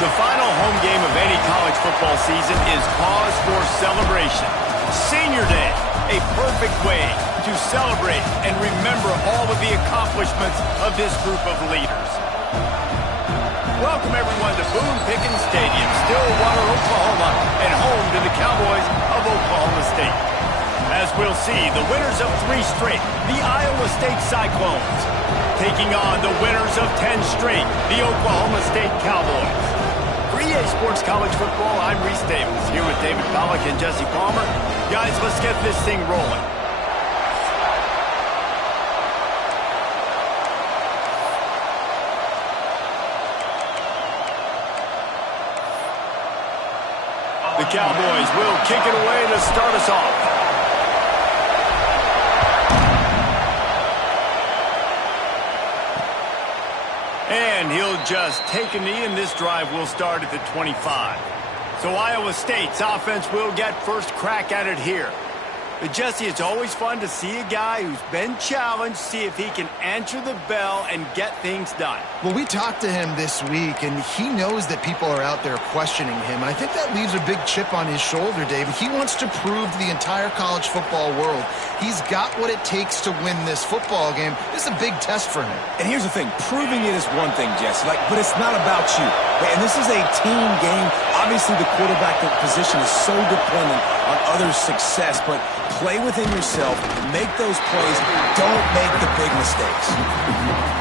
The final home game of any college football season is cause for celebration. Senior Day, a perfect way to celebrate and remember all of the accomplishments of this group of leaders. Welcome everyone to Boone Pickens Stadium, Stillwater, Oklahoma, and home to the Cowboys of Oklahoma State. As we'll see, the winners of 3 straight, the Iowa State Cyclones, taking on the winners of 10 straight, the Oklahoma State Cowboys. For EA Sports College Football, I'm Reese Davis, here with David Pollack and Jesse Palmer. Guys, let's get this thing rolling. The Cowboys will kick it away to start us off. And he'll just take a knee, and this drive will start at the 25. So Iowa State's offense will get first crack at it here. But Jesse, it's always fun to see a guy who's been challenged, see if he can answer the bell and get things done. Well, we talked to him this week, and he knows that people are out there questioning him. And I think that leaves a big chip on his shoulder, David. He wants to prove to the entire college football world he's got what it takes to win this football game. This is a big test for him. And here's the thing. Proving it is one thing, Jesse, but it's not about you. And this is a team game. Obviously, the quarterback position is so dependent on others' success, but play within yourself, make those plays, don't make the big mistakes.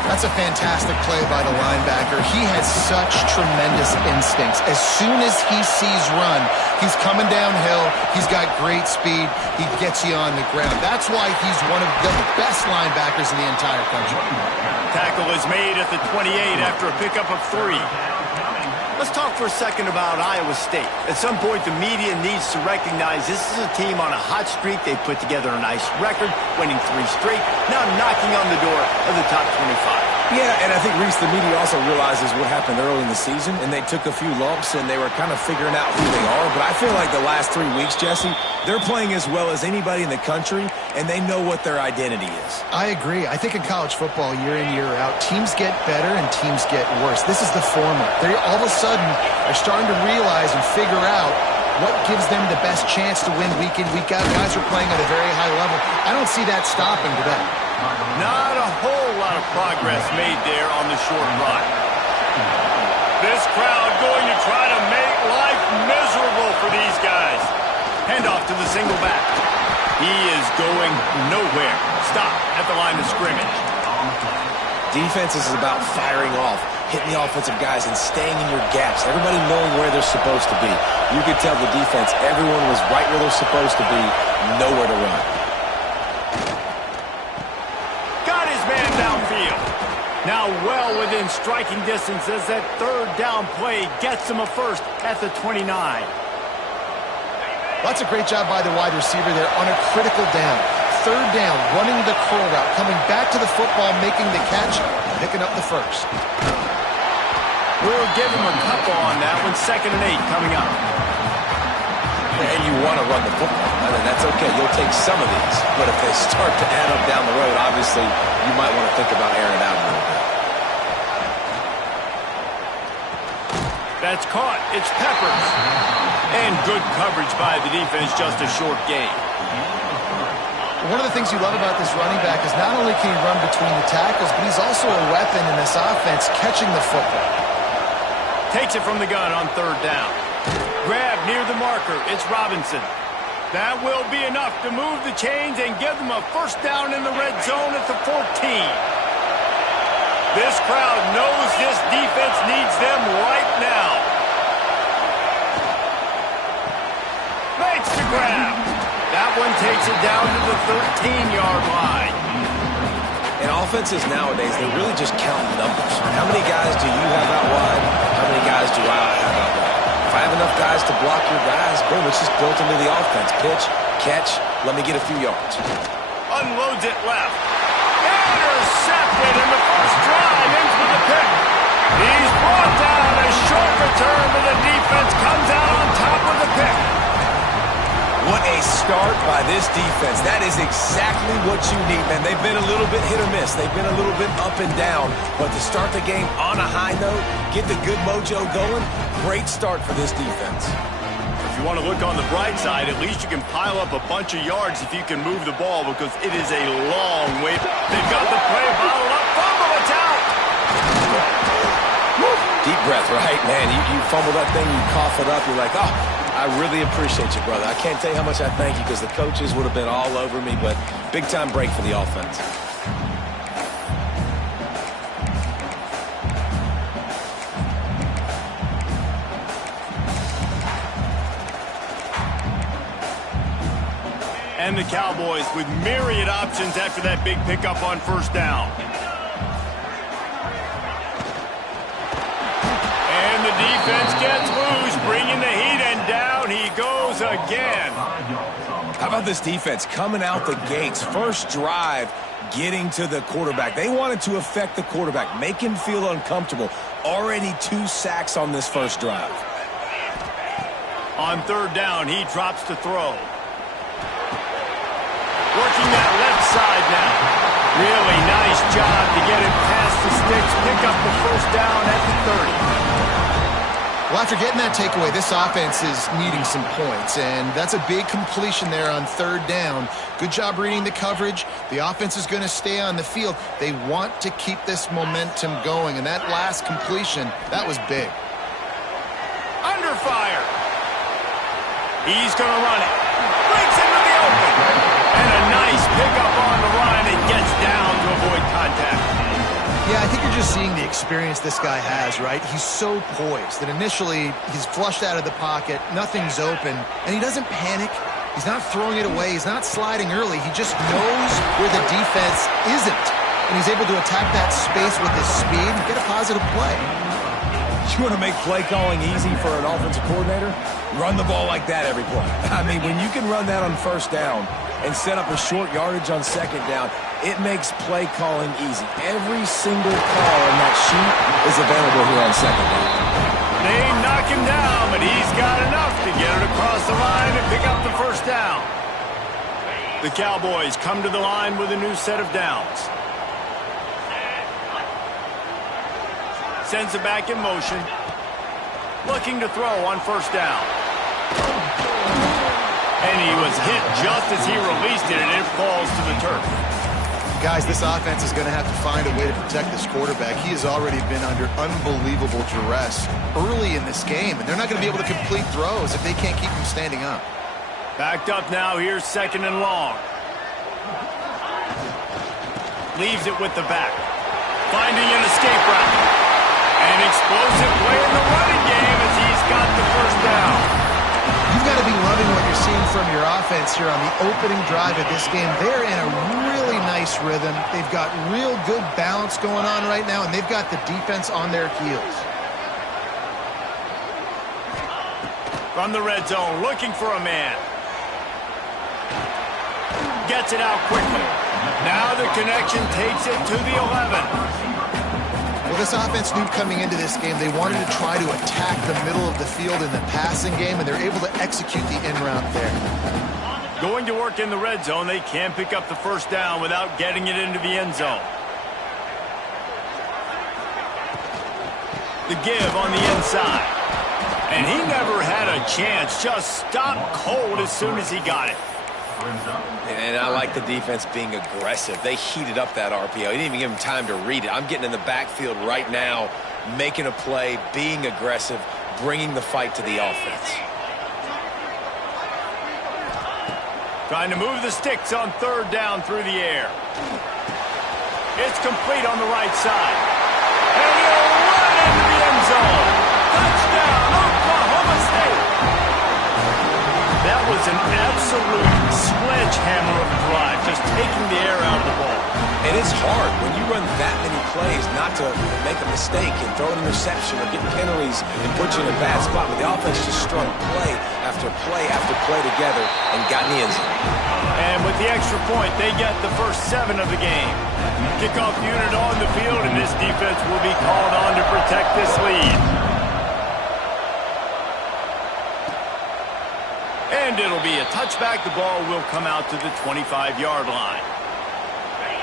That's a fantastic play by the linebacker. He has such tremendous instincts. As soon as he sees run, he's coming downhill. He's got great speed. He gets you on the ground. That's why he's one of the best linebackers in the entire country. Tackle is made at the 28 after a pickup of 3. Let's talk for a second about Iowa State. At some point, the media needs to recognize this is a team on a hot streak. They've put together a nice record, winning 3 straight, now knocking on the door of the top 25. Yeah, and I think, Reese, the media also realizes what happened early in the season, and they took a few lumps, and they were kind of figuring out who they are. But I feel like the last 3 weeks, Jesse, they're playing as well as anybody in the country, and they know what their identity is. I agree. I think in college football, year in, year out, teams get better and teams get worse. This is the former. They all of a sudden are starting to realize and figure out what gives them the best chance to win week in, week out. Guys are playing at a very high level. I don't see that stopping today. Not a whole lot of progress made there on the short run. This crowd going to try to make life miserable for these guys. Handoff to the single back. He is going nowhere. Stop at the line of scrimmage. Defense is about firing off, hitting the offensive guys, and staying in your gaps. Everybody knowing where they're supposed to be. You could tell the defense, everyone was right where they're supposed to be, nowhere to run. Got his man downfield. Now well within striking distance as that third down play gets him a first at the 29. That's a great job by the wide receiver there on a critical down. Third down, running the curl route, coming back to the football, making the catch, picking up the first. We'll give him a couple on that one. 2nd and 8 coming up. And you want to run the football. I mean, that's okay. You'll take some of these. But if they start to add up down the road, obviously, you might want to think about airing it out a little bit. That's caught. It's Peppers. And good coverage by the defense, just a short gain. One of the things you love about this running back is not only can he run between the tackles, but he's also a weapon in this offense, catching the football. Takes it from the gun on 3rd down. Grab near the marker. It's Robinson. That will be enough to move the chains and give them a first down in the red zone at the 14. This crowd knows this defense needs them right now. Makes the grab. That one takes it down to the 13-yard line. And offenses nowadays, they're really just counting numbers. How many guys do you have out wide? How many guys do I have out wide? If I have enough guys to block your guys, boom, it's just built into the offense. Pitch, catch, let me get a few yards. Unloads it left. Intercepted in the first drive, ends with a pick. He's brought down. A short return, but the defense comes out on top of the pick. What a start by this defense. That is exactly what you need, man. They've been a little bit hit or miss. They've been a little bit up and down. But to start the game on a high note, get the good mojo going, great start for this defense. If you want to look on the bright side, at least you can pile up a bunch of yards if you can move the ball, because it is a long way. They've got the play bottled up. Fumble, it's out. Deep breath, right, man? You fumble that thing, you cough it up, you're like, oh, I really appreciate you, brother. I can't tell you how much I thank you, because the coaches would have been all over me, but big-time break for the offense. And the Cowboys with myriad options after that big pickup on first down. And the defense gets loose, bringing the heat, and down he goes again. How about this defense coming out the gates? First drive, getting to the quarterback. They wanted to affect the quarterback, make him feel uncomfortable. Already 2 sacks on this first drive. On third down, he drops to throw. Working that left side now. Really nice job to get it past the sticks, pick up the first down at the 30. Well, after getting that takeaway, this offense is needing some points, and that's a big completion there on third down. Good job reading the coverage. The offense is going to stay on the field. They want to keep this momentum going, and that last completion, that was big. Under fire. He's going to run it. Breaks into the open. And a nice pickup on the run. It gets down to avoid contact. Yeah, I think you're just seeing the experience this guy has, right? He's so poised that initially he's flushed out of the pocket, nothing's open, and he doesn't panic. He's not throwing it away. He's not sliding early. He just knows where the defense isn't, and he's able to attack that space with his speed and get a positive play. You want to make play calling easy for an offensive coordinator? Run the ball like that every play. I mean, when you can run that on first down and set up a short yardage on second down, it makes play calling easy. Every single call on that sheet is available here on second down. They knock him down, but he's got enough to get it across the line and pick up the first down. The Cowboys come to the line with a new set of downs. Sends it back in motion. Looking to throw on first down. And he was hit just as he released it, and it falls to the turf. Guys, this offense is going to have to find a way to protect this quarterback. He has already been under unbelievable duress early in this game, and they're not going to be able to complete throws if they can't keep him standing up. Backed up now, here's second and long. Leaves it with the back. Finding an escape route. An explosive play in the running game as he's got the first down. You've got to be loving what you're seeing from your offense here on the opening drive of this game. They're in a really nice rhythm. They've got real good balance going on right now, and they've got the defense on their heels. From the red zone, looking for a man. Gets it out quickly. Now the connection takes it to the 11. Well, this offense knew coming into this game they wanted to try to attack the middle of the field in the passing game, and they're able to execute the in route there. Going to work in the red zone, they can pick up the first down without getting it into the end zone. The give on the inside. And he never had a chance, just stopped cold as soon as he got it. And I like the defense being aggressive. They heated up that RPO. He didn't even give him time to read it. I'm getting in the backfield right now, making a play, being aggressive, bringing the fight to the offense. Trying to move the sticks on third down through the air. It's complete on the right side. And he'll run into the end zone. Touchdown, Oklahoma State. That was an absolute sledgehammer of a drive, just taking the air out of the ball. And it's hard when you run that many plays not to make a mistake and throw an interception or get penalties and put you in a bad spot. But the offense just strung play after play after play together and got in the end zone. And with the extra point, they get the first 7 of the game. Kickoff unit on the field, and this defense will be called on to protect this lead. And it'll be a touchback. The ball will come out to the 25-yard line.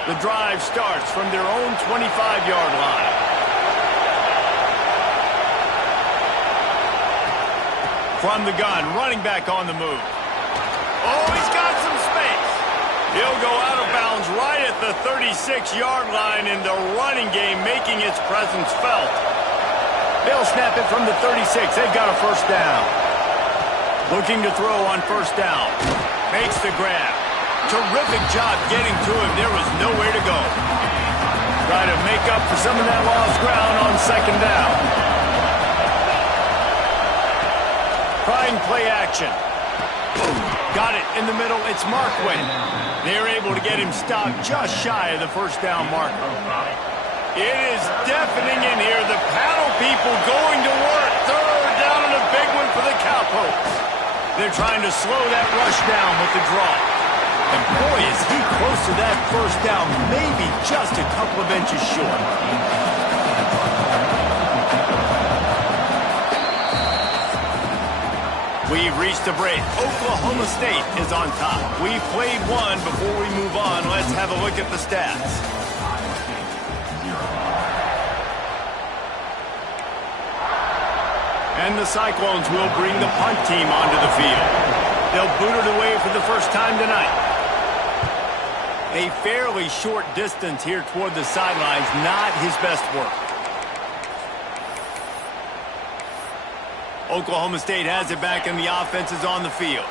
The drive starts from their own 25-yard line. From the gun, running back on the move. Oh, he's got some space. He'll go out of bounds right at the 36-yard line in the running game, making its presence felt. They'll snap it from the 36. They've got a first down. Looking to throw on first down. Makes the grab. Terrific job getting to him. There was nowhere to go. Try to make up for some of that lost ground on second down. Trying play action. Got it in the middle. It's Markway. They're able to get him stopped just shy of the first down marker. It is deafening in here. The paddle people going to work. Third down and a big one for the Cowpokes. They're trying to slow that rush down with the draw. And boy, is he close to that first down, maybe just a couple of inches short. We've reached a break. Oklahoma State is on top. We've played one. Before we move on, let's have a look at the stats. And the Cyclones will bring the punt team onto the field. They'll boot it away for the first time tonight. A fairly short distance here toward the sidelines, not his best work. Oklahoma State has it back and the offense is on the field.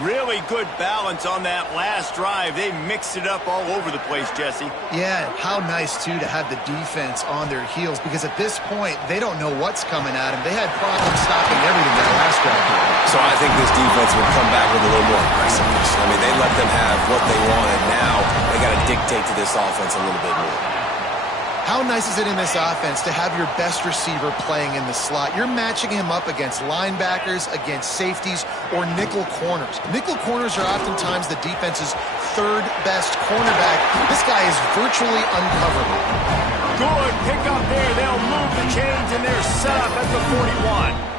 Really good balance on that last drive. They mixed it up all over the place, Jesse. Yeah, how nice, too, to have the defense on their heels, because at this point, they don't know what's coming at them. They had problems stopping everything that last drive. So I think this defense will come back with a little more aggressiveness. I mean, they let them have what they wanted. Now they got to dictate to this offense a little bit more. How nice is it in this offense to have your best receiver playing in the slot? You're matching him up against linebackers, against safeties, or nickel corners. Nickel corners are oftentimes the defense's third best cornerback. This guy is virtually uncoverable. Good pick up there. They'll move the chains, and they're set up at the 41.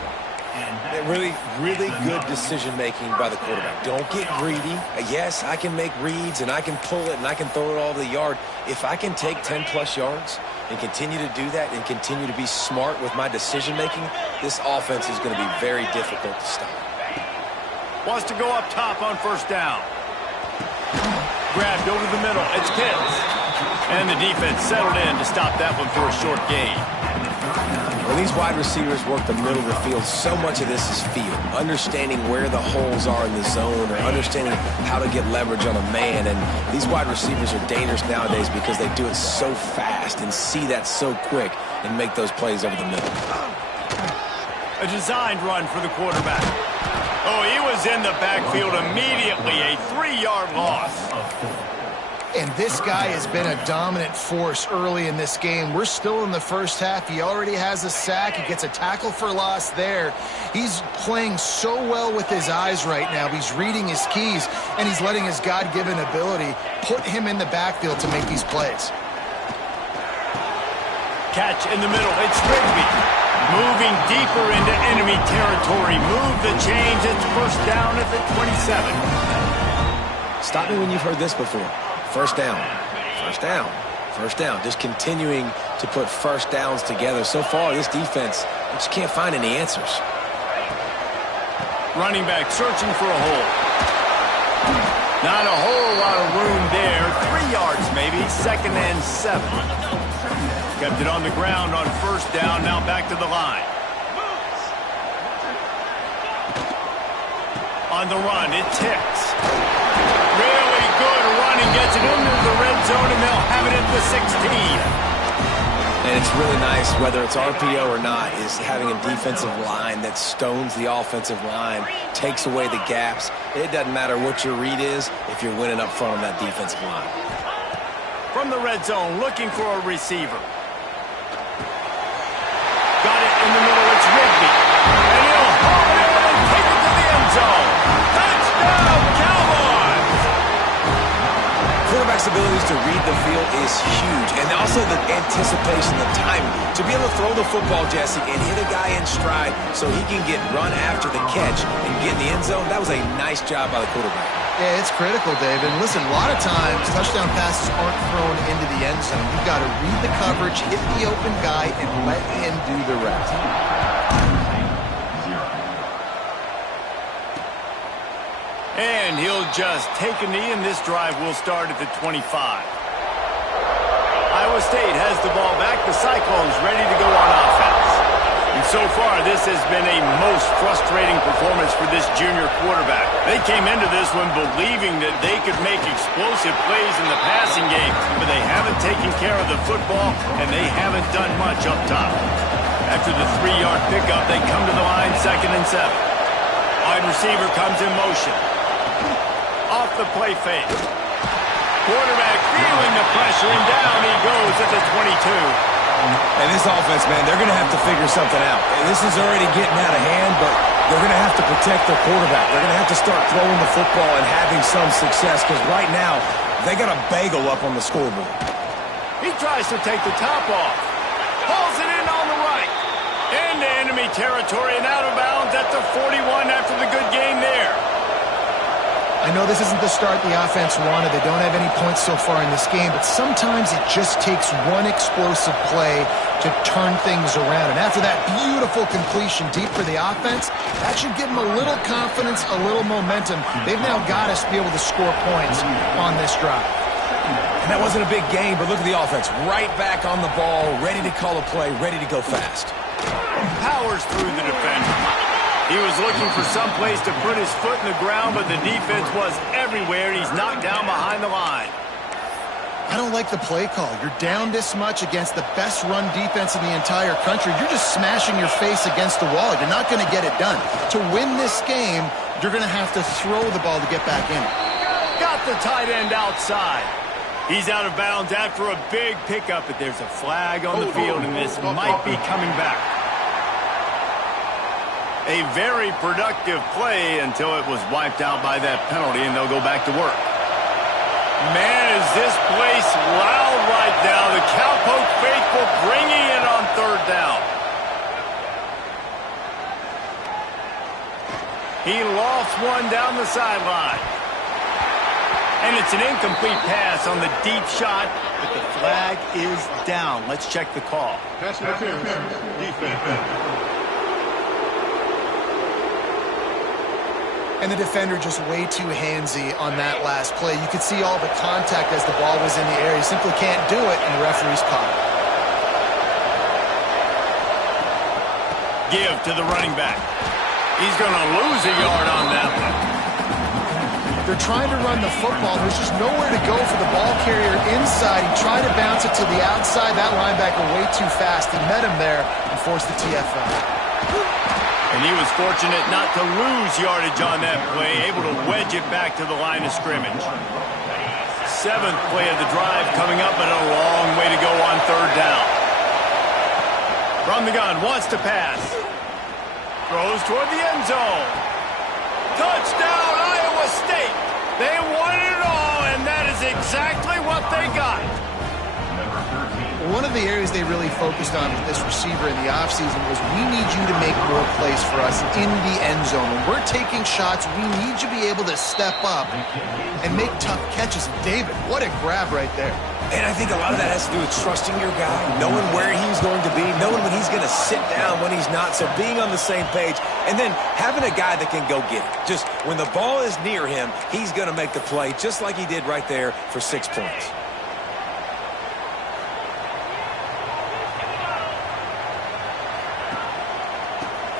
Really, really good decision-making by the quarterback. Don't get greedy. Yes, I can make reads, and I can pull it, and I can throw it all over the yard. If I can take 10-plus yards and continue to do that and continue to be smart with my decision-making, this offense is going to be very difficult to stop. Wants to go up top on first down. Grabbed over the middle. It's Pitts. And the defense settled in to stop that one for a short gain. When these wide receivers work the middle of the field, so much of this is feel. Understanding where the holes are in the zone or understanding how to get leverage on a man. And these wide receivers are dangerous nowadays because they do it so fast and see that so quick and make those plays over the middle. A designed run for the quarterback. Oh, he was in the backfield immediately. A 3-yard loss. And this guy has been a dominant force early in this game. We're still in the first half. He already has a sack. He gets a tackle for loss there. He's playing so well with his eyes right now. He's reading his keys, and he's letting his God-given ability put him in the backfield to make these plays. Catch in the middle. It's Rigby. Moving deeper into enemy territory. Move the chains. It's first down at the 27. Stop me when you've heard this before. First down, first down, first down. Just continuing to put first downs together. So far, this defense, they just can't find any answers. Running back searching for a hole. Not a whole lot of room there. 3 yards maybe, 2nd and 7. Kept it on the ground on first down, now back to the line. On the run, it ticks. Really good running, gets it into the red zone, and they'll have it at the 16. And it's really nice, whether it's RPO or not, is having a defensive line that stones the offensive line, takes away the gaps. It doesn't matter what your read is if you're winning up front on that defensive line. From the red zone, looking for a receiver. Got it in the middle, it's Rigby. And he'll haul it in and take it to the end zone. Touchdown, Cowboys! Quarterback's abilities to read the field is huge. And also the anticipation, the timing. To be able to throw the football, Jesse, and hit a guy in stride so he can get run after the catch and get in the end zone, that was a nice job by the quarterback. Yeah, it's critical, David. And listen, a lot of times, touchdown passes aren't thrown into the end zone. You've got to read the coverage, hit the open guy, and let him do the rest. And he'll just take a knee, and this drive will start at the 25. Iowa State has the ball back. The Cyclones ready to go on offense. And so far, this has been a most frustrating performance for this junior quarterback. They came into this one believing that they could make explosive plays in the passing game, but they haven't taken care of the football, and they haven't done much up top. After the 3-yard pickup, they come to the line, 2nd and 7. Wide receiver comes in motion. Off the play fake. Quarterback feeling the pressure, and down he goes at the 22. And this offense, man, they're going to have to figure something out. And this is already getting out of hand, but they're going to have to protect their quarterback. They're going to have to start throwing the football and having some success, because right now, they got a bagel up on the scoreboard. He tries to take the top off. Pulls it in on the right. Into enemy territory and out of bounds at the 41 after the good game there. I know this isn't the start the offense wanted. They don't have any points so far in this game, but sometimes it just takes one explosive play to turn things around. And after that beautiful completion deep for the offense, that should give them a little confidence, a little momentum. They've now got us to be able to score points on this drive. And that wasn't a big game, but look at the offense. Right back on the ball, ready to call a play, ready to go fast. Powers through the defender. He was looking for some place to put his foot in the ground, but the defense was everywhere, and he's knocked down behind the line. I don't like the play call. You're down this much against the best run defense in the entire country. You're just smashing your face against the wall. You're not going to get it done. To win this game, you're going to have to throw the ball to get back in it. Got the tight end outside. He's out of bounds after a big pickup, but there's a flag on the field, and this might be coming back. A very productive play until it was wiped out by that penalty, and they'll go back to work. Man, is this place loud right now. The Cowpoke faithful bringing it on 3rd down. He lofts one down the sideline. And it's an incomplete pass on the deep shot, but the flag is down. Let's check the call. Pass interference, defense. And the defender just way too handsy on that last play. You could see all the contact as the ball was in the air. He simply can't do it, and the referee's caught it. Give to the running back. He's going to lose a yard on that one. They're trying to run the football. There's just nowhere to go for the ball carrier inside. He tried to bounce it to the outside. That linebacker way too fast. He met him there and forced the TFL. And he was fortunate not to lose yardage on that play, able to wedge it back to the line of scrimmage. 7th play of the drive coming up, but a long way to go on 3rd down. From the gun, wants to pass. Throws toward the end zone. Touchdown, Iowa State. They won it all, and that is exactly what they got. One of the areas they really focused on with this receiver in the offseason was, we need you to make more plays for us in the end zone. When we're taking shots, we need you to be able to step up and make tough catches. David, what a grab right there. And I think a lot of that has to do with trusting your guy, knowing where he's going to be, knowing when he's going to sit down, when he's not, so being on the same page, and then having a guy that can go get it. Just when the ball is near him, he's going to make the play, just like he did right there for 6 points.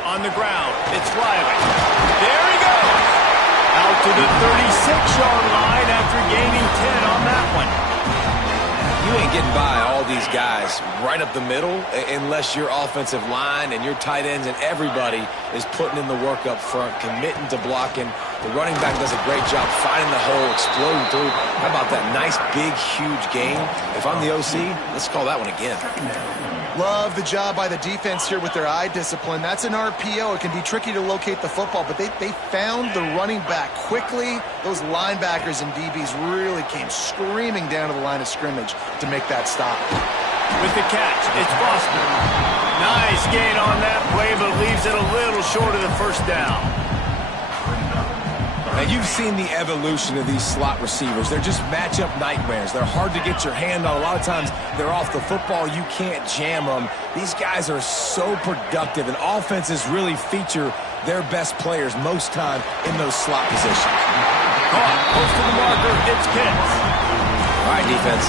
On the ground, it's Riley. There he goes. Out to the 36-yard line after gaining 10 on that one. You ain't getting by all these guys right up the middle unless your offensive line and your tight ends and everybody is putting in the work up front, committing to blocking. The running back does a great job finding the hole, exploding through. How about that nice, big, huge gain? If I'm the OC, let's call that one again. Love the job by the defense here with their eye discipline. That's an RPO. It can be tricky to locate the football, but they found the running back quickly. Those linebackers and DBs really came screaming down to the line of scrimmage to make that stop. With the catch, it's Foster. Nice gain on that play, but leaves it a little short of the 1st down. And you've seen the evolution of these slot receivers. They're just matchup nightmares. They're hard to get your hand on. A lot of times they're off the football. You can't jam them. These guys are so productive, and offenses really feature their best players most time in those slot positions. Close to the marker, it's Pitts. All right, defense.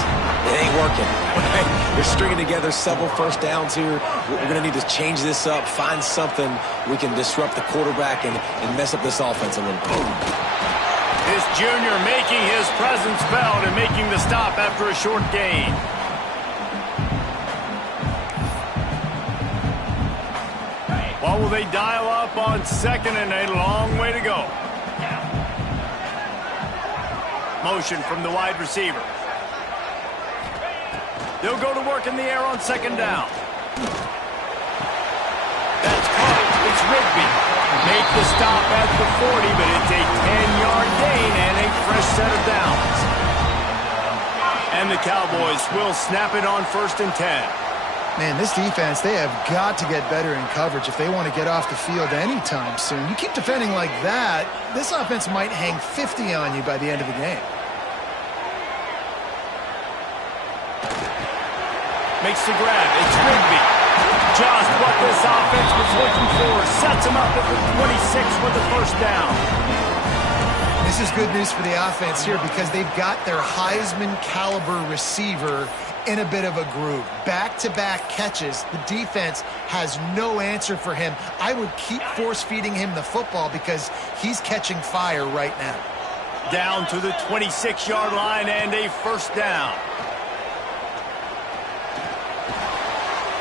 It ain't working. They're stringing together several first downs here. We're going to need to change this up, find something we can disrupt the quarterback and mess up this offense a little bit. This junior making his presence felt and making the stop after a short gain. What will they dial up on second and a long way to go? Motion from the wide receiver. They'll go to work in the air on second down. That's caught. It's Rigby. Make the stop at the 40, but it's a 10-yard gain and a fresh set of downs. And the Cowboys will snap it on 1st and 10. Man, this defense, they have got to get better in coverage if they want to get off the field anytime soon. You keep defending like that, this offense might hang 50 on you by the end of the game. Makes the grab. It's Rigby. Just what this offense was looking for. Sets him up at the 26 for the first down. This is good news for the offense here because they've got their Heisman caliber receiver in a bit of a groove. Back-to-back catches. The defense has no answer for him. I would keep force-feeding him the football because he's catching fire right now. Down to the 26-yard line and a first down.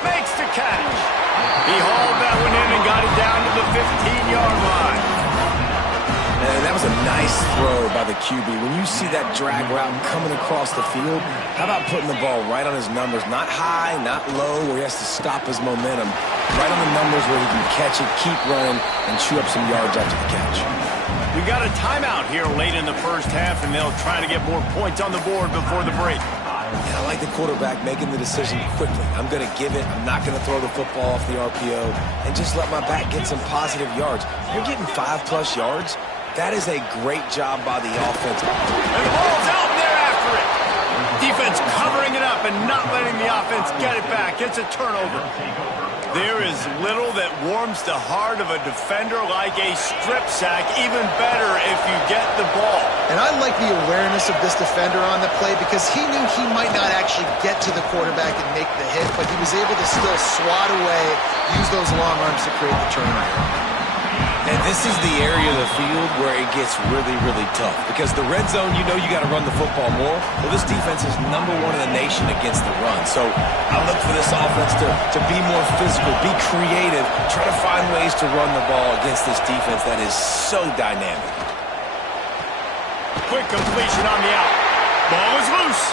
Makes the catch. He hauled that one in and got it down to the 15-yard line. And that was a nice throw by the QB. When you see that drag route coming across the field, how about putting the ball right on his numbers? Not high, not low, where he has to stop his momentum. Right on the numbers where he can catch it, keep running, and chew up some yards after the catch. We've got a timeout here late in the first half, and they'll try to get more points on the board before the break. Yeah, I like the quarterback making the decision quickly. I'm going to give it. I'm not going to throw the football off the RPO and just let my back get some positive yards. You're getting 5+ yards. That is a great job by the offense. And the ball's out, and they're after it. Defense covering it up and not letting the offense get it back. It's a turnover. There is little that warms the heart of a defender like a strip sack. Even better if you get the ball. And I like the awareness of this defender on the play because he knew he might not actually get to the quarterback and make the hit, but he was able to still swat away, use those long arms to create the turnover. And this is the area of the field where it gets really, really tough. Because the red zone, you know you got to run the football more. Well, this defense is #1 in the nation against the run. So I look for this offense to be more physical, be creative, try to find ways to run the ball against this defense that is so dynamic. Quick completion on the out. Ball is loose.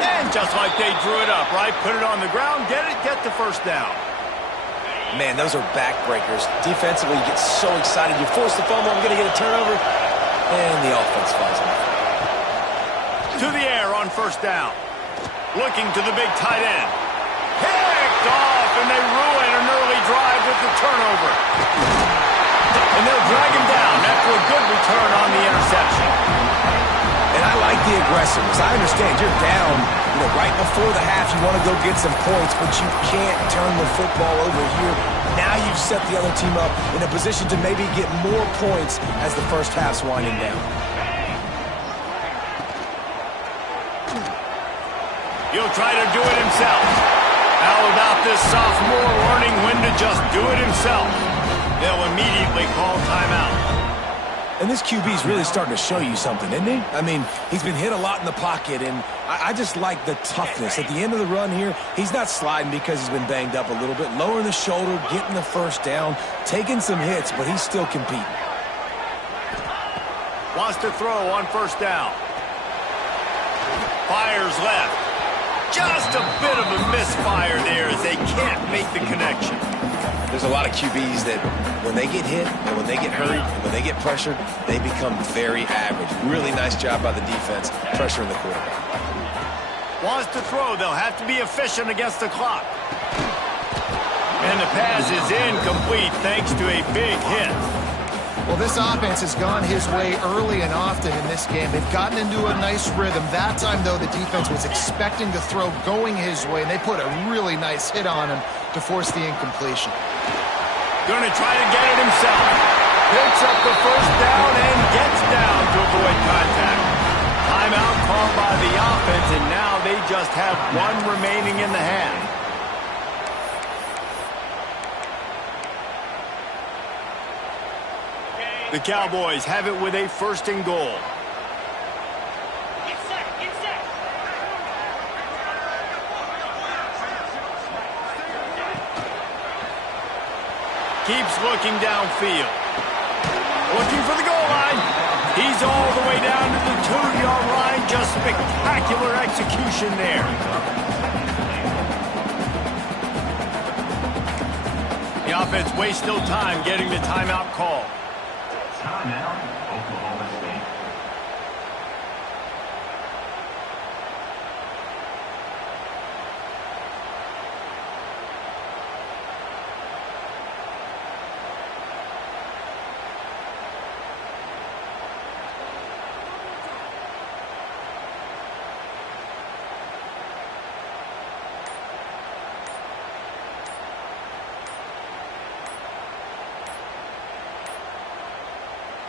And just like they drew it up, right? Put it on the ground, get the first down. Man, those are backbreakers. Defensively, you get so excited. You force the fumble, I'm going to get a turnover, and the offense falls off. To the air on first down. Looking to the big tight end. Picked off, and they ruin an early drive with the turnover. And they'll drag him down after a good return on the interception. And I like the aggressiveness. I understand you're down, right before the half. You want to go get some points, but you can't turn the football over here. Now you've set the other team up in a position to maybe get more points as the first half's winding down. He'll try to do it himself. How about this sophomore learning when to just do it himself? They'll immediately call timeout. And this QB's really starting to show you something, isn't he? I mean, he's been hit a lot in the pocket, and I just like the toughness. At the end of the run here, he's not sliding because he's been banged up a little bit. Lowering the shoulder, getting the first down, taking some hits, but he's still competing. Wants to throw on first down. Fires left. Just a bit of a misfire there as they can't make the connection. There's a lot of QBs that when they get hit and when they get hurried and when they get pressured, they become very average. Really nice job by the defense, pressuring the quarterback. Wants to throw. They'll have to be efficient against the clock. And the pass is incomplete thanks to a big hit. Well, this offense has gone his way early and often in this game. They've gotten into a nice rhythm. That time, though, the defense was expecting the throw going his way, and they put a really nice hit on him to force the incompletion. Going to try to get it himself. Picks up the first down and gets down to avoid contact. Timeout called by the offense, and now they just have one remaining in the half. The Cowboys have it with a 1st and goal. Get set, get set. Keeps looking downfield. Looking for the goal line. He's all the way down to the 2-yard line. Just spectacular execution there. The offense wastes no time getting the timeout call. Timeout, Oklahoma State.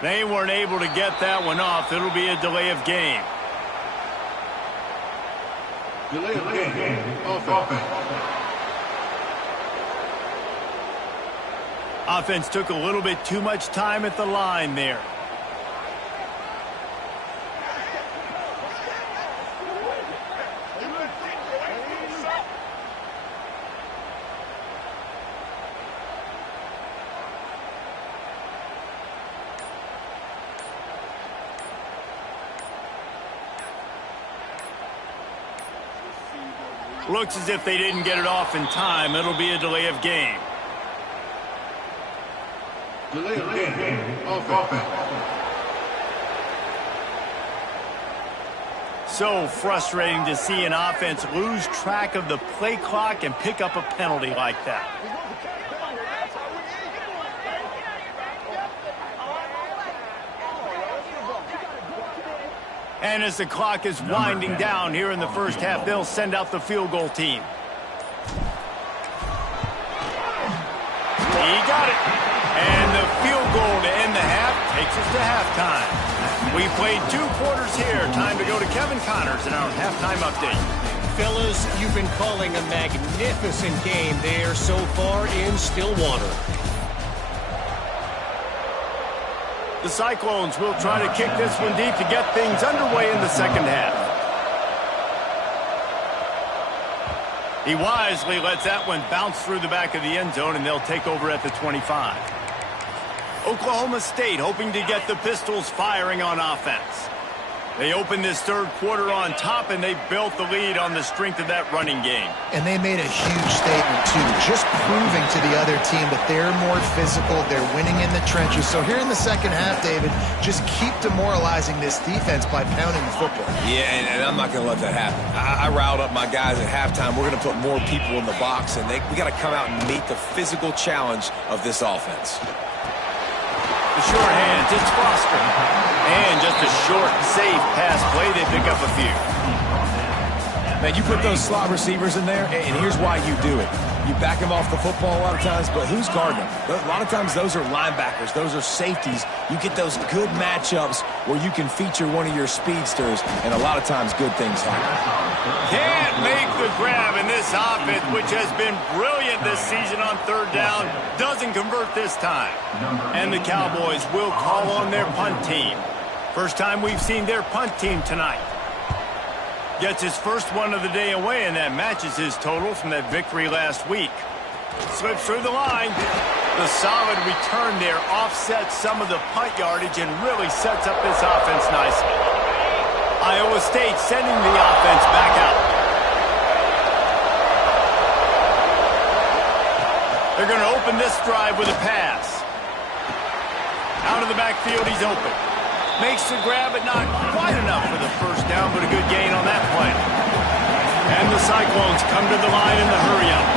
They weren't able to get that one off. It'll be a delay of game. Delay of game. Offense. Offense took a little bit too much time at the line there. Looks as if they didn't get it off in time. It'll be a delay of game. Delay of game. Offense. So frustrating to see an offense lose track of the play clock and pick up a penalty like that. And as the clock is winding down here in the first half, they'll send out the field goal team. He got it. And the field goal to end the half takes us to halftime. We played 2 quarters here. Time to go to Kevin Connors in our halftime update. Fellas, you've been calling a magnificent game there so far in Stillwater. The Cyclones will try to kick this one deep to get things underway in the second half. He wisely lets that one bounce through the back of the end zone, and they'll take over at the 25. Oklahoma State hoping to get the Pistols firing on offense. They opened this third quarter on top, and they built the lead on the strength of that running game. And they made a huge statement, too, just proving to the other team that they're more physical, they're winning in the trenches. So here in the second half, David, just keep demoralizing this defense by pounding the football. Yeah, and I'm not going to let that happen. I riled up my guys at halftime. We're going to put more people in the box, and we got to come out and meet the physical challenge of this offense. The short hands, it's Foster. And just a short, safe pass play. They pick up a few. Man, you put those slot receivers in there, and here's why you do it. You back them off the football a lot of times, but who's guarding them? A lot of times those are linebackers. Those are safeties. You get those good matchups where you can feature one of your speedsters, and a lot of times good things happen. Can't make the grab in this offense, which has been brilliant this season on third down. Doesn't convert this time. And the Cowboys will call on their punt team. First time we've seen their punt team tonight. Gets his first one of the day away, and that matches his total from that victory last week. Slips through the line. The solid return there offsets some of the punt yardage and really sets up this offense nicely. Iowa State sending the offense back out. They're going to open this drive with a pass. Out of the backfield, he's open. Makes the grab, but not quite enough for the first down, but a good gain on that play. And the Cyclones come to the line in the hurry-up.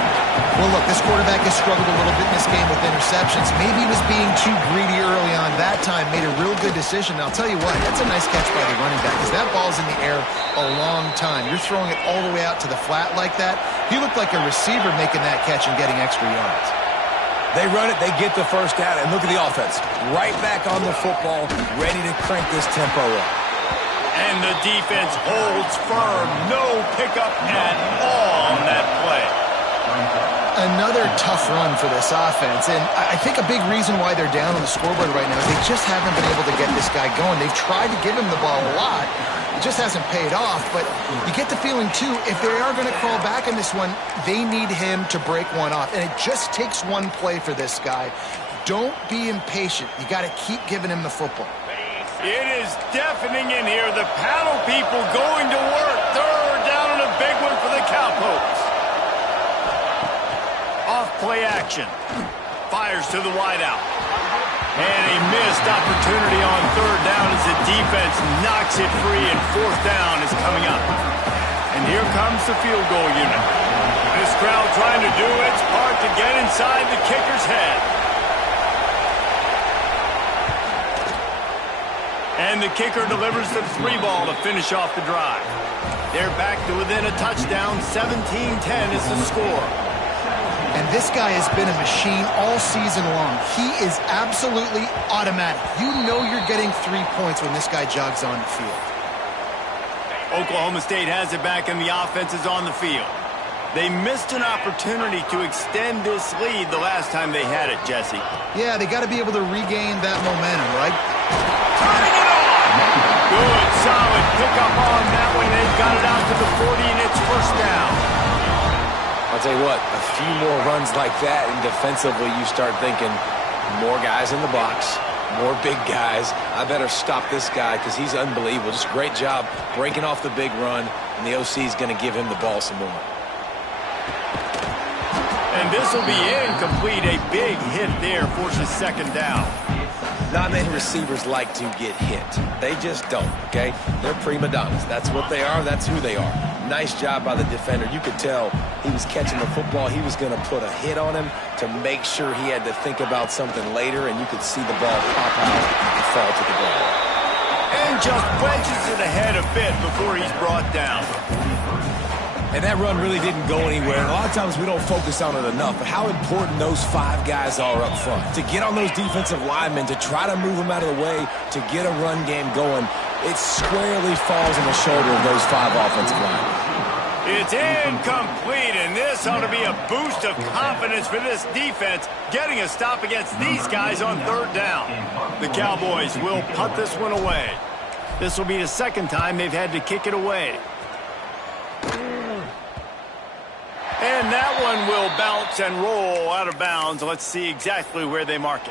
Well, look, this quarterback has struggled a little bit in this game with interceptions. Maybe he was being too greedy early on that time, made a real good decision. And I'll tell you what, that's a nice catch by the running back because that ball's in the air a long time. You're throwing it all the way out to the flat like that. He looked like a receiver making that catch and getting extra yards. They run it, they get the first down, and look at the offense. Right back on the football, ready to crank this tempo up. And the defense holds firm. No pickup at all on that play. Another tough run for this offense, and I think a big reason why they're down on the scoreboard right now is they just haven't been able to get this guy going. They've tried to give him the ball a lot. It just hasn't paid off, but you get the feeling, too, if they are going to crawl back in this one, they need him to break one off, and it just takes one play for this guy. Don't be impatient. You got to keep giving him the football. It is deafening in here. The paddle people going to work. Third down and a big one for the Cowpokes. Off play action. Fires to the wideout. And a missed opportunity on third down as the defense knocks it free, and fourth down is coming up. And here comes the field goal unit. This crowd trying to do its part to get inside the kicker's head. And the kicker delivers the 3-ball to finish off the drive. They're back to within a touchdown. 17-10 is the score. And this guy has been a machine all season long. He is absolutely automatic. You know you're getting 3 points when this guy jogs on the field. Oklahoma State has it back, and the offense is on the field. They missed an opportunity to extend this lead the last time they had it, Jesse. Yeah, they got to be able to regain that momentum, right? Turning it on! Good, solid pickup on that one. They've got it out to the 40, and it's first down. I'll tell you what, a few more runs like that, and defensively you start thinking, more guys in the box, more big guys. I better stop this guy because he's unbelievable. Just a great job breaking off the big run, and the OC is going to give him the ball some more. And this will be incomplete. A big hit there forces second down. Not many receivers like to get hit. They just don't, okay? They're prima donnas. That's what they are. That's who they are. Nice job by the defender. You could tell he was catching the football. He was going to put a hit on him to make sure he had to think about something later, and you could see the ball pop out and fall to the ground. And just wedges it ahead a bit before he's brought down. And that run really didn't go anywhere. And a lot of times we don't focus on it enough, but how important those 5 guys are up front. To get on those defensive linemen, to try to move them out of the way, to get a run game going, it squarely falls on the shoulder of those 5 offensive linemen. It's incomplete, and this ought to be a boost of confidence for this defense, getting a stop against these guys on third down. The Cowboys will punt this one away. This will be the second time they've had to kick it away. And that one will bounce and roll out of bounds. Let's see exactly where they mark it.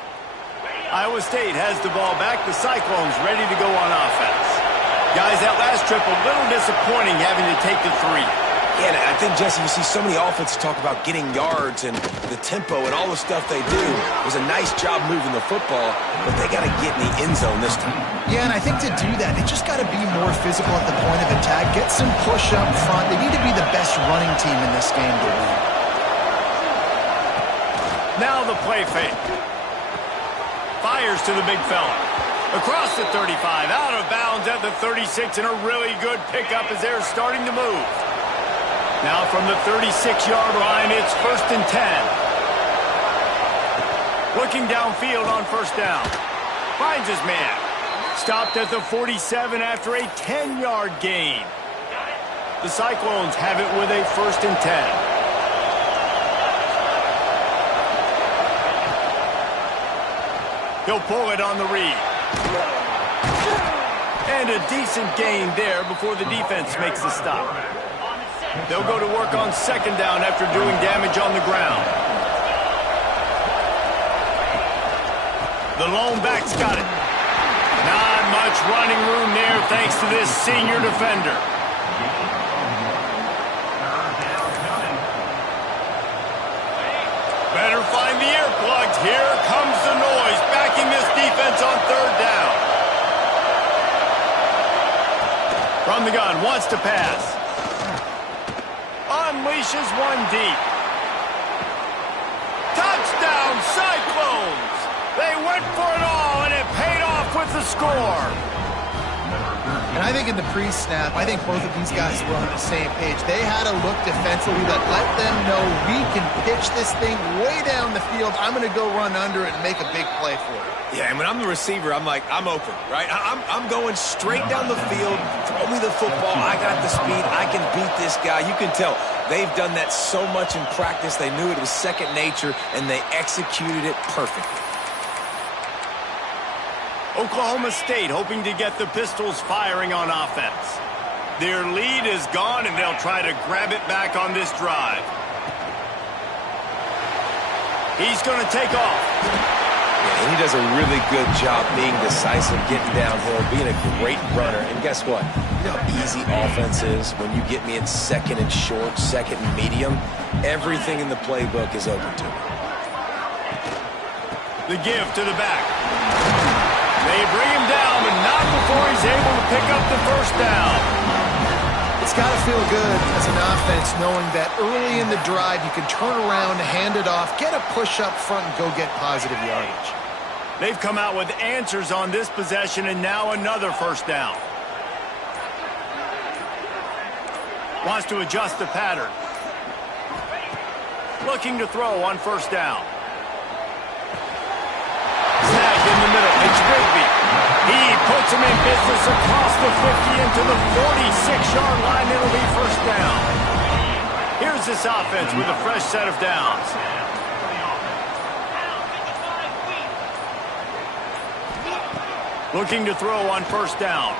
Iowa State has the ball back. The Cyclones ready to go on offense. Guys, that last trip a little disappointing having to take the 3. Yeah, and I think, Jesse, you see so many offenses talk about getting yards and the tempo and all the stuff they do. It was a nice job moving the football, but they got to get in the end zone this time. Yeah, and I think to do that, they just got to be more physical at the point of attack, get some push up front. They need to be the best running team in this game to win. Now the play fake. Fires to the big fella. Across the 35, out of bounds at the 36, and a really good pickup as they're starting to move. Now from the 36-yard line, it's 1st and 10. Looking downfield on first down. Finds his man. Stopped at the 47 after a 10-yard gain. The Cyclones have it with a 1st and 10. He'll pull it on the read. And a decent gain there before the defense makes the stop. They'll go to work on second down after doing damage on the ground. The lone back's got it. Not much running room there thanks to this senior defender. Better find the earplugs. Here comes the noise, backing this defense on third down. From the gun, wants to pass. Unleashes one deep. Cyclones! They went for it all, and it paid off with the score. And I think in the pre-snap, I think both of these guys were on the same page. They had a look defensively that let them know we can pitch this thing way down the field. I'm going to go run under it and make a big play for it. Yeah, and when I'm the receiver, I'm like, I'm open, right? I'm going straight down the field. Throw me the football. I got the speed. I can beat this guy. You can tell they've done that so much in practice. They knew it was second nature, and they executed it perfectly. Oklahoma State hoping to get the Pistols firing on offense. Their lead is gone, and they'll try to grab it back on this drive. He's going to take off. Yeah, he does a really good job being decisive, getting downhill, being a great runner. And guess what? You know how easy offense is when you get me in second and short, second and medium? Everything in the playbook is open to me. The give to the back. They bring him down, but not before he's able to pick up the first down. It's got to feel good as an offense knowing that early in the drive you can turn around, hand it off, get a push up front, and go get positive yardage. They've come out with answers on this possession, and now another first down. Wants to adjust the pattern. Looking to throw on first down. Snag in the middle. It's Rigby. He puts him in business across the 50 into the 46-yard line. It'll be first down. Here's this offense with a fresh set of downs. Looking to throw on first down.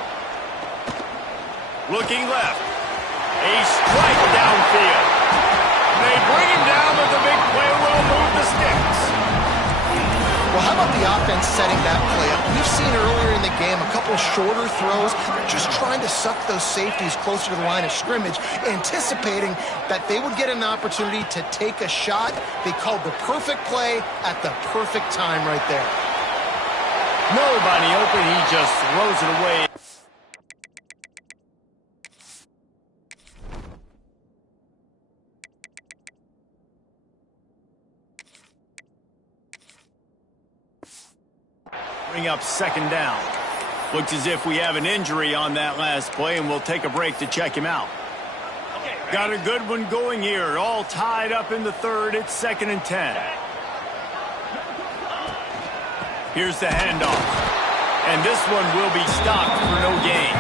Looking left. A strike downfield. They bring him down, but the big play will move the sticks. Well, how about the offense setting that play up? We've seen earlier in the game a couple shorter throws. They're just trying to suck those safeties closer to the line of scrimmage, anticipating that they would get an opportunity to take a shot. They called the perfect play at the perfect time right there. Nobody open, he just throws it away. Bring up second down. Looks as if we have an injury on that last play, and we'll take a break to check him out. Got a good one going here. All tied up in the third. It's 2nd and 10. Here's the handoff. And this one will be stopped for no gain.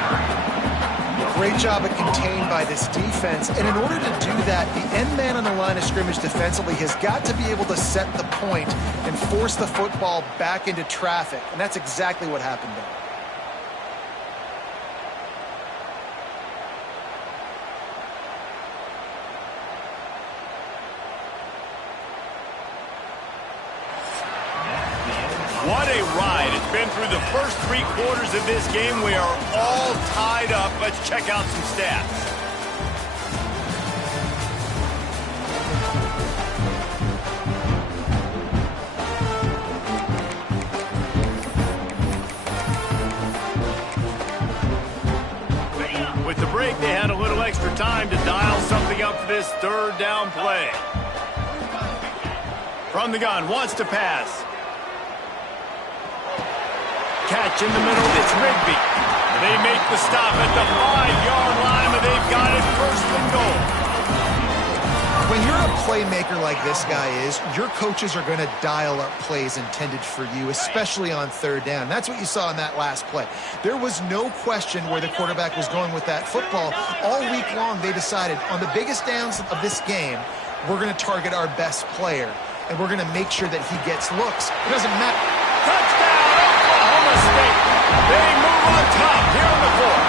Great job at contained by this defense. And in order to do that, the end man on the line of scrimmage defensively has got to be able to set the point and force the football back into traffic. And that's exactly what happened there. What a ride. It's been through the first 3 quarters of this game. We are all tied up. Let's check out some stats. With the break, they had a little extra time to dial something up for this third down play. From the gun, wants to pass. Catch in the middle, it's Rigby. They make the stop at the 5-yard line, but they've got it first and goal. When you're a playmaker like this guy is, your coaches are going to dial up plays intended for you, especially on third down. That's what you saw in that last play. There was no question where the quarterback was going with that football. All week long, they decided on the biggest downs of this game, we're going to target our best player, and we're going to make sure that he gets looks. It doesn't matter. Touchdown, Oklahoma State. They move on top here on the court.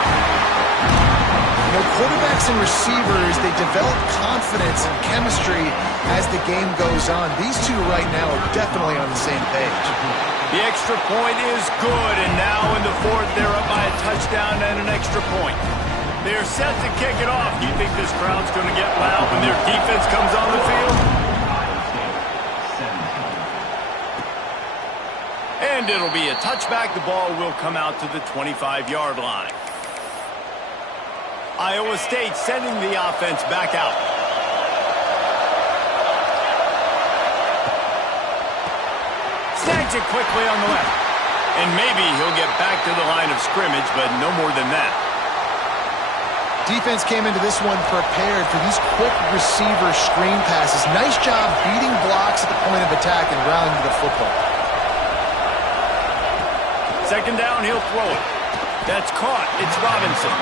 You know, quarterbacks and receivers, they develop confidence and chemistry as the game goes on. These two right now are definitely on the same page. The extra point is good, and now in the fourth, they're up by a touchdown and an extra point. They're set to kick it off. Do you think this crowd's going to get loud when their defense comes on the field? And it'll be a touchback. The ball will come out to the 25-yard line. Iowa State sending the offense back out. Feeds it quickly on the left. And maybe he'll get back to the line of scrimmage, but no more than that. Defense came into this one prepared for these quick receiver screen passes. Nice job beating blocks at the point of attack and rallying to the football. Second down, he'll throw it. That's caught. It's Robinson.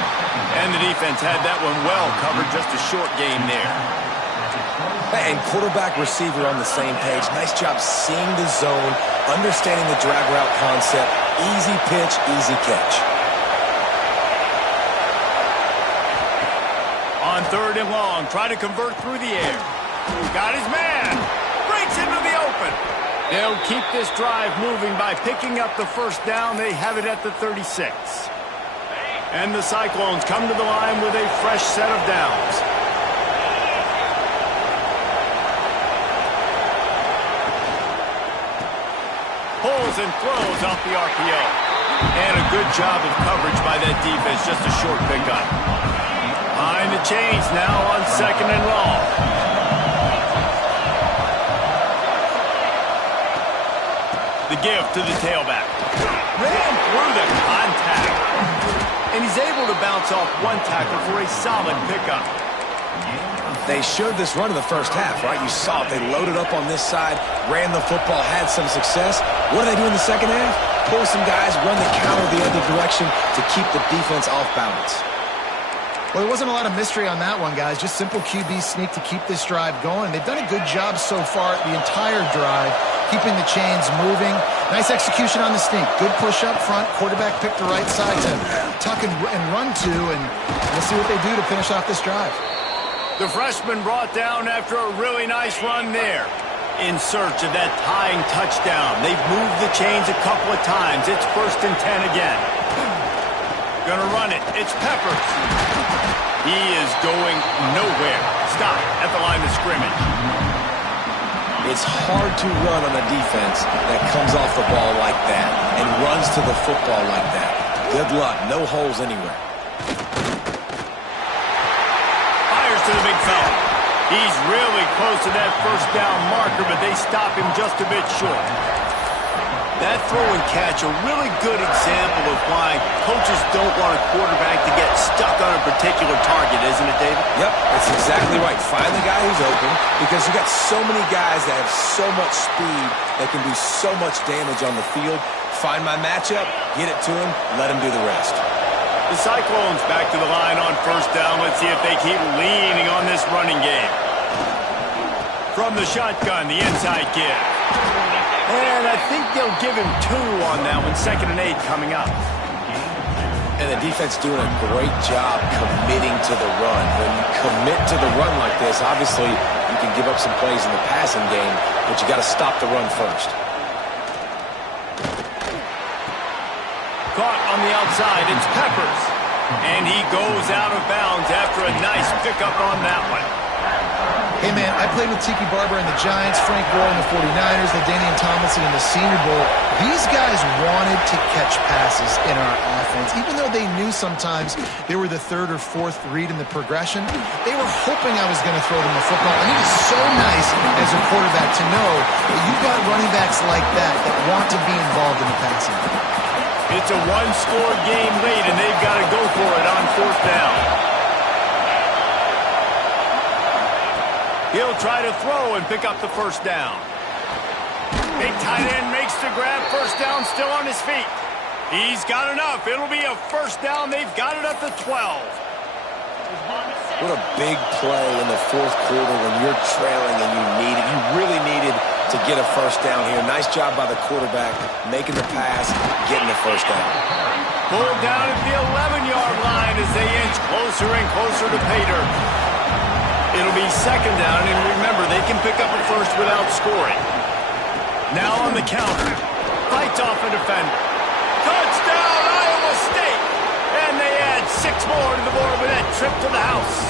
And the defense had that one well covered. Just a short gain there. And quarterback receiver on the same page. Nice job seeing the zone, understanding the drag route concept. Easy pitch, easy catch. On third and long, try to convert through the air. Got his man. Breaks into the open. They'll keep this drive moving by picking up the first down. They have it at the 36. And the Cyclones come to the line with a fresh set of downs. Pulls and throws off the RPO. And a good job of coverage by that defense. Just a short pickup. Behind the chains now on second and long. The give to the tailback. Ran through the contact. And he's able to bounce off one tackle for a solid pickup. They showed this run in the first half, right? You saw it. They loaded up on this side, ran the football, had some success. What do they do in the second half? Pull some guys, run the counter the other direction to keep the defense off balance. Well, there wasn't a lot of mystery on that one, guys. Just simple QB sneak to keep this drive going. They've done a good job so far the entire drive, keeping the chains moving. Nice execution on the sneak. Good push up front. Quarterback picked the right side to tuck and run to, and we'll see what they do to finish off this drive. The freshman brought down after a really nice run there. In search of that tying touchdown. They've moved the chains a couple of times. It's 1st and 10 again. Gonna run it. It's Peppers. He is going nowhere. Stop at the line of scrimmage. It's hard to run on a defense that comes off the ball like that and runs to the football like that. Good luck. No holes anywhere. Fires to the big fella. He's really close to that first down marker, but they stop him just a bit short. That throw and catch, a really good example of why coaches don't want a quarterback to get stuck on a particular target, isn't it, David? Yep, that's exactly right. Find the guy who's open because you got so many guys that have so much speed that can do so much damage on the field. Find my matchup, get it to him, let him do the rest. The Cyclones back to the line on first down. Let's see if they keep leaning on this running game. From the shotgun, the inside give. And I think they'll give him 2 on that one. 2nd and 8 coming up. And the defense doing a great job committing to the run. When you commit to the run like this, obviously you can give up some plays in the passing game, but you got to stop the run first. Caught on the outside, it's Peppers. And he goes out of bounds after a nice pickup on that one. Hey, man, I played with Tiki Barber and the Giants, Frank Gore and the 49ers, LaDainian Tomlinson in the Senior Bowl. These guys wanted to catch passes in our offense. Even though they knew sometimes they were the 3rd or 4th read in the progression, they were hoping I was going to throw them a football. And it is so nice as a quarterback to know that you've got running backs like that want to be involved in the passing game. It's a one-score game lead, and they've got to go for it on 4th down. He'll try to throw and pick up the first down. Big tight end makes the grab. First down, still on his feet. He's got enough. It'll be a first down. They've got it at the 12. What a big play in the 4th quarter when you're trailing and you really needed to get a first down here. Nice job by the quarterback making the pass, getting the first down. Pulled down at the 11-yard line as they inch closer and closer to pay dirt. It'll be 2nd down, and remember, they can pick up a first without scoring. Now on the counter. Fights off a defender. Touchdown, Iowa State! And they add 6 more to the board with that trip to the house.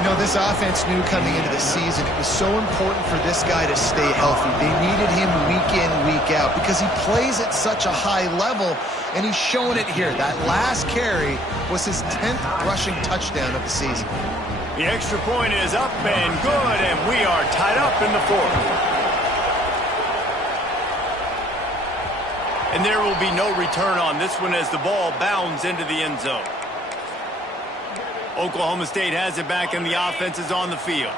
You know, this offense knew coming into the season it was so important for this guy to stay healthy. They needed him week in, week out because he plays at such a high level, and he's showing it here. That last carry was his 10th rushing touchdown of the season. The extra point is up and good, and we are tied up in the 4th. And there will be no return on this one as the ball bounds into the end zone. Oklahoma State has it back and the offense is on the field.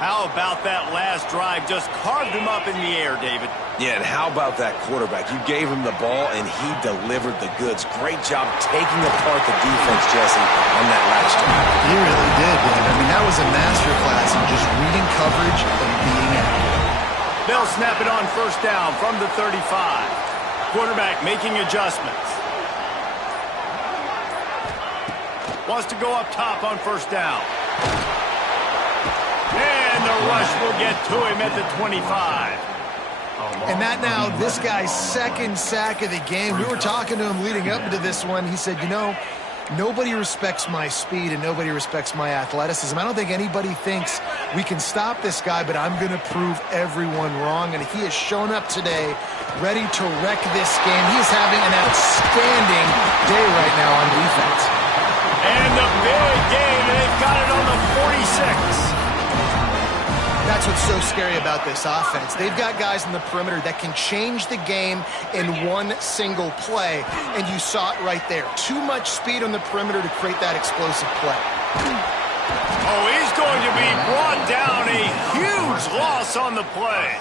How about that last drive? Just carved him up in the air, David. Yeah, and how about that quarterback? You gave him the ball, and he delivered the goods. Great job taking apart the defense, Jesse, on that last drive. He really did, Dave. I mean, that was a masterclass in just reading coverage and being accurate. They'll snap it on first down from the 35. Quarterback making adjustments. Wants to go up top on first down. And the rush will get to him at the 25. And that now, this guy's second sack of the game. We were talking to him leading up into this one. He said, you know, nobody respects my speed and nobody respects my athleticism. I don't think anybody thinks we can stop this guy, but I'm going to prove everyone wrong. And he has shown up today ready to wreck this game. He is having an outstanding day right now on defense. And the big game, and they've got it on the 46. That's what's so scary about this offense. They've got guys in the perimeter that can change the game in one single play, and you saw it right there. Too much speed on the perimeter to create that explosive play. Oh, he's going to be brought down. A huge loss on the play.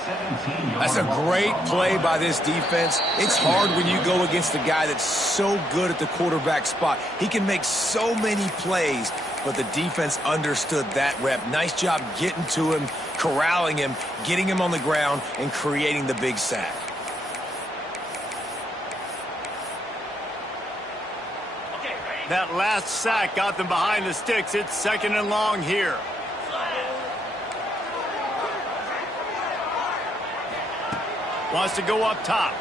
That's a great play by this defense. It's hard when you go against a guy that's so good at the quarterback spot. He can make so many plays, but the defense understood that rep. Nice job getting to him, corralling him, getting him on the ground, and creating the big sack. That last sack got them behind the sticks. It's second and long here. Wants to go up top.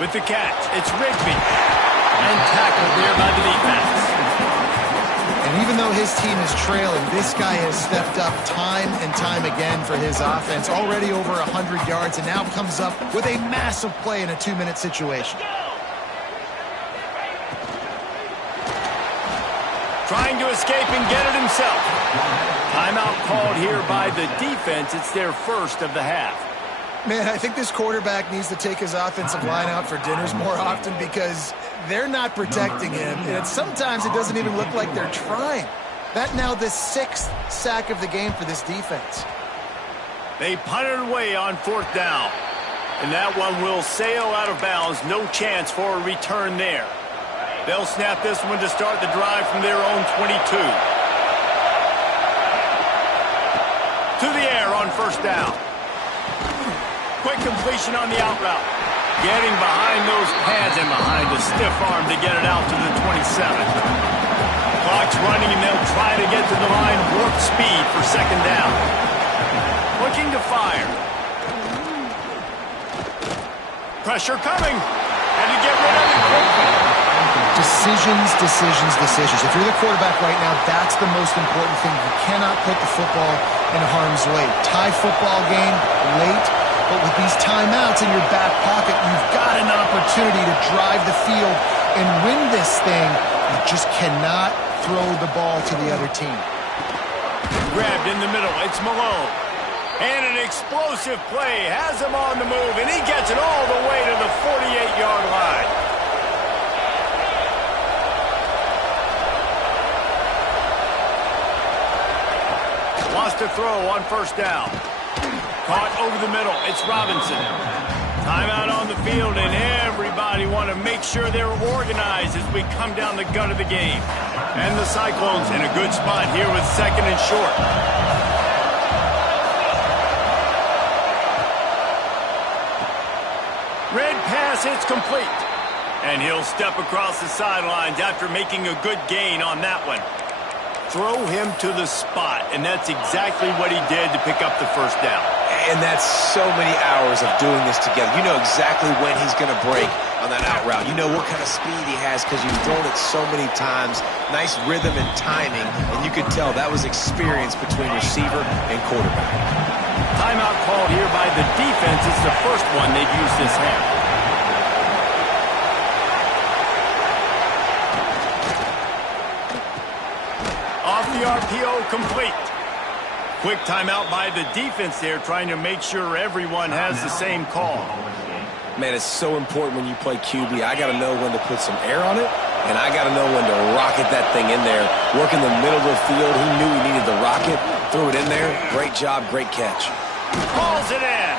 With the catch, it's Rigby. And tackled there by the defense. And even though his team is trailing, this guy has stepped up time and time again for his offense. Already over 100 yards and now comes up with a massive play in a 2-minute situation. Trying to escape and get it himself. Timeout called here by the defense. It's their first of the half. Man, I think this quarterback needs to take his offensive line out for dinners more often because they're not protecting him. And sometimes it doesn't even look like they're trying. That now the 6th sack of the game for this defense. They punted away on fourth down. And that one will sail out of bounds. No chance for a return there. They'll snap this one to start the drive from their own 22. To the air on first down. Quick completion on the out route. Getting behind those pads and behind a stiff arm to get it out to the 27. Clock's running and they'll try to get to the line. Warp speed for second down. Looking to fire. Pressure coming. And to get rid of it quickly. Decisions. If you're the quarterback right now, that's the most important thing. You cannot put the football in harm's way. Tie football game late, but with these timeouts in your back pocket, you've got an opportunity to drive the field and win this thing. You just cannot throw the ball to the other team. Grabbed in the middle. It's Malone. And an explosive play has him on the move, and he gets it all the way to the 48-yard line. Wants to throw on first down. Caught over the middle. It's Robinson. Timeout on the field, and everybody want to make sure they're organized as we come down the gut of the game. And the Cyclones in a good spot here with second and short. Red pass, it's complete. And he'll step across the sidelines after making a good gain on that one. Throw him to the spot, and that's exactly what he did to pick up the first down. And that's so many hours of doing this together. You know exactly when he's going to break on that out route. You know what kind of speed he has because you've thrown it so many times. Nice rhythm and timing, and you could tell that was experience between receiver and quarterback. Timeout called here by the defense. It's the first one they've used this half. Off the RPO, complete. Quick timeout by the defense there, trying to make sure everyone has the same call. Man, it's so important when you play QB. I got to know when to put some air on it, and I got to know when to rocket that thing in there. Work in the middle of the field. He knew he needed the rocket. Threw it in there. Great job, great catch. Calls it in.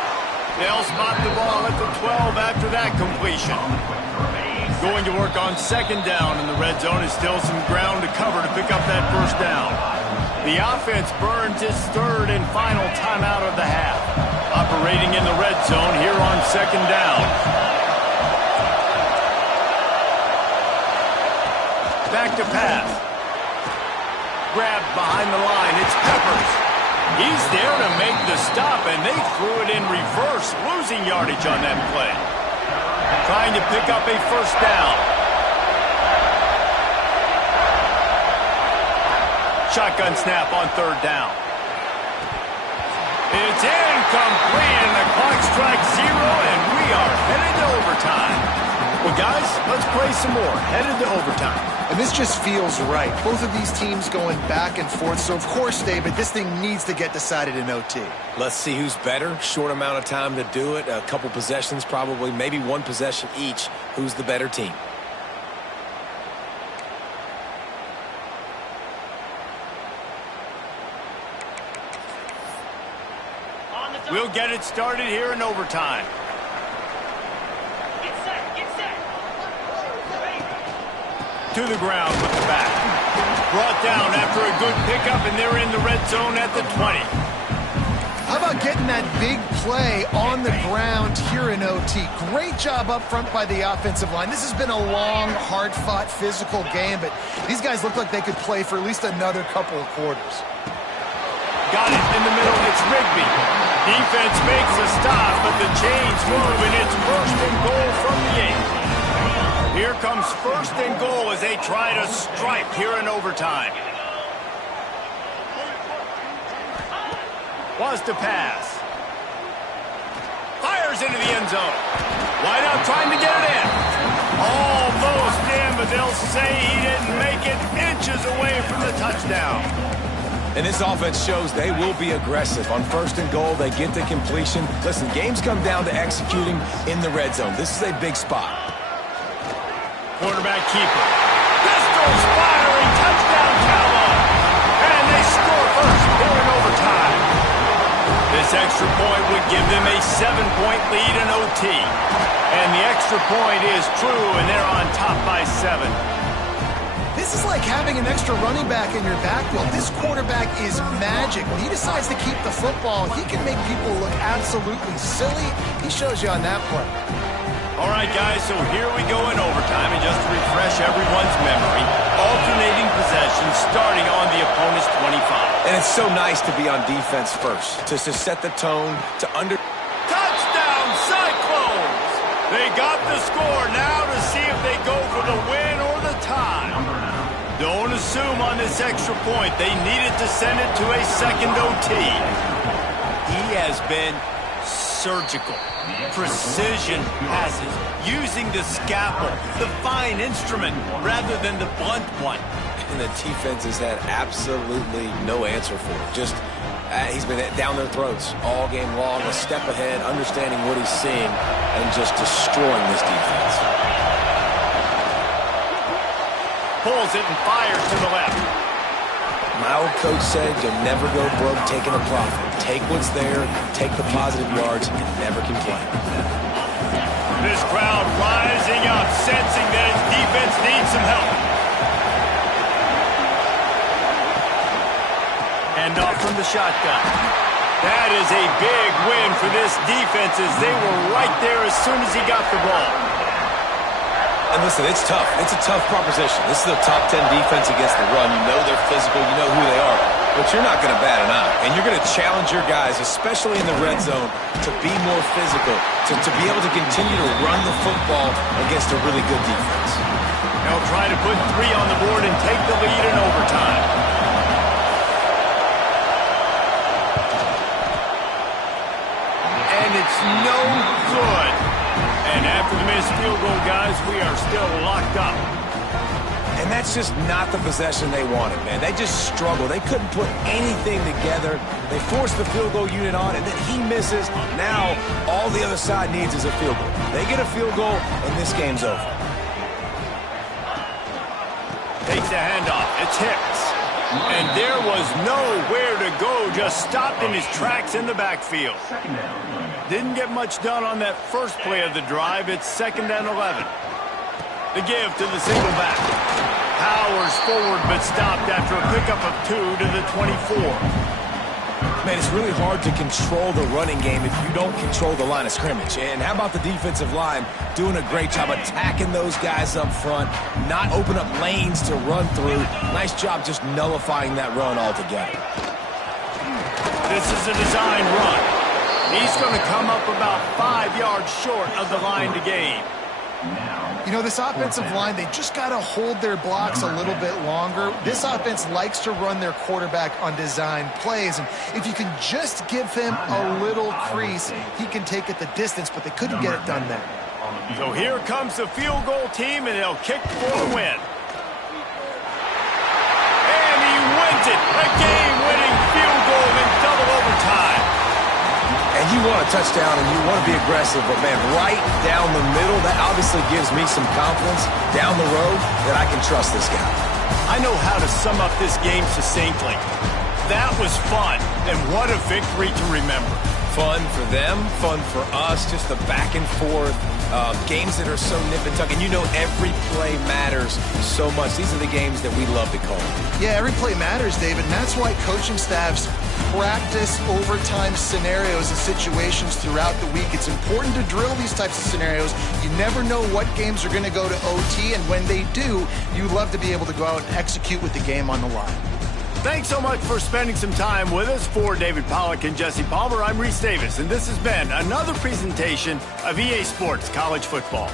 They'll spot the ball at the 12 after that completion. Going to work on second down, and the red zone is still some ground to cover to pick up that first down. The offense burns its third and final timeout of the half. Operating in the red zone here on second down. Back to pass. Grabbed behind the line. It's Peppers. He's there to make the stop, and they threw it in reverse, losing yardage on that play. Trying to pick up a first down. Shotgun snap on third down. It's incomplete, and the clock strikes 0, and we are headed to overtime. Well, guys, let's play some more. Headed to overtime. And this just feels right. Both of these teams going back and forth. So, of course, David, this thing needs to get decided in OT. Let's see who's better. Short amount of time to do it. A couple possessions probably. Maybe one possession each. Who's the better team? We'll get it started here in overtime. Get set, get set. To the ground with the back. Brought down after a good pickup, and they're in the red zone at the 20. How about getting that big play on the ground here in OT? Great job up front by the offensive line. This has been a long, hard-fought, physical game, but these guys look like they could play for at least another couple of quarters. Got it in the middle. It's Rigby. Defense makes a stop, but the chains move, and it's first and goal from the 8. Here comes first and goal as they try to strike here in overtime. Wants to pass. Fires into the end zone. Wide out trying to get it in. Almost in, but they'll say he didn't make it, inches away from the touchdown. And this offense shows they will be aggressive. On first and goal, they get the completion. Listen, games come down to executing in the red zone. This is a big spot. Quarterback keeper. Pistols firing, touchdown Cowboys. And they score first here in overtime. This extra point would give them a 7-point lead in OT. And the extra point is true, and they're on top by 7. This is like having an extra running back in your backfield. This quarterback is magic. When he decides to keep the football, he can make people look absolutely silly. He shows you on that play. All right, guys, so here we go in overtime, and just to refresh everyone's memory, alternating possessions starting on the opponent's 25. And it's so nice to be on defense first, to set the tone, to under... Touchdown, Cyclones! They got the score now to see if they go for the win or the tie. Don't assume on this extra point. They needed to send it to a second OT. He has been surgical. Precision passes, using the scalpel, the fine instrument, rather than the blunt one. And the defense has had absolutely no answer for it. Just, he's been down their throats all game long, a step ahead, understanding what he's seeing, and just destroying this defense. Pulls it and fires to the left. My old coach said you'll never go broke taking a profit. Take what's there, take the positive yards, and never complain. This crowd rising up, sensing that its defense needs some help. Hand off from the shotgun. That is a big win for this defense as they were right there as soon as he got the ball. And listen, it's tough. It's a tough proposition. This is a top 10 defense against the run. You know they're physical. You know who they are. But you're not going to bat an eye. And you're going to challenge your guys, especially in the red zone, to be more physical, to be able to continue to run the football against a really good defense. They'll try to put 3 on the board and take the lead in overtime. And it's no good. And after the missed field goal, guys, we are still locked up. And that's just not the possession they wanted, man. They just struggled. They couldn't put anything together. They forced the field goal unit on, and then he misses. Now, all the other side needs is a field goal. They get a field goal, and this game's over. Takes the handoff. It's Hicks. And there was nowhere to go. Just stopped in his tracks in the backfield. Didn't get much done on that first play of the drive. It's 2nd and 11. The give to the single back. Powers forward but stopped after a pickup of 2 to the 24. Man, it's really hard to control the running game if you don't control the line of scrimmage. And how about the defensive line doing a great job attacking those guys up front, not open up lanes to run through. Nice job just nullifying that run altogether. This is a design run. He's going to come up about 5 yards short of the line to gain. You know, this offensive line, they just got to hold their blocks a little bit longer. This offense likes to run their quarterback on design plays, and if you can just give him a little crease, he can take it the distance, but they couldn't get it done there. So here comes the field goal team, and they'll kick for the win. And he wins it! A game-winning field goal in double overtime. And you want a touchdown and you want to be aggressive, but, man, right down the middle, that obviously gives me some confidence down the road that I can trust this guy. I know how to sum up this game succinctly. That was fun, and what a victory to remember. Fun for them, fun for us, just the back and forth, games that are so nip and tuck. And you know every play matters so much. These are the games that we love to call. Yeah, every play matters, David, and that's why coaching staffs practice overtime scenarios and situations throughout the week. It's important to drill these types of scenarios. You never know what games are going to go to OT, and when they do, you love to be able to go out and execute with the game on the line. Thanks so much for spending some time with us. For David Pollack and Jesse Palmer, I'm Reese Davis, and this has been another presentation of EA Sports College Football.